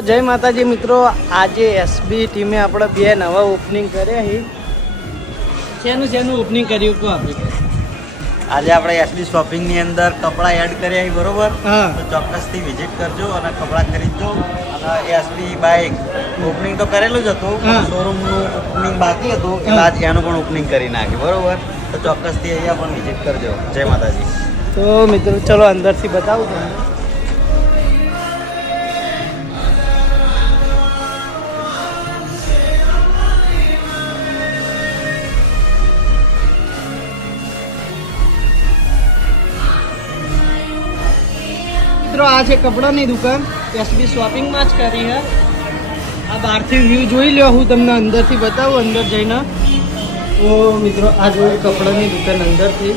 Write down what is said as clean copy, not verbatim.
જય માતાજી મિત્રો, આજે એસબી ટીમે આપણે બે નવા ઓપનિંગ કર્યા છે. શેનું ઓપનિંગ કર્યું કહો આપણે? આજે આપણે એસબી શોપિંગની અંદર કપડાં એડ કર્યા છે, બરોબર? હા. તો ચોક્કસથી વિઝિટ કરજો અને કપડાં ખરીદજો. અને એસબી બાઇક ઓપનિંગ તો કરેલું જ હતું, હા. શોરૂમનું ઓપનિંગ બાકી હતું, એટલે આજ એનું પણ ઓપનિંગ કરી નાખ્યું, બરોબર? તો ચોક્કસથી અહીંયા પણ વિઝિટ કરજો. જય માતાજી. તો મિત્રો ચલો અંદરથી બતાવું તમને. મિત્રો આ છે કપડાની દુકાન, એસબી શોપિંગમાં જ કરી છે. આ બહારથી વ્યૂ જોઈ લો, હું તમને અંદરથી બતાવું અંદર જઈને. તો મિત્રો આ જોઈ કપડાની દુકાન અંદરથી.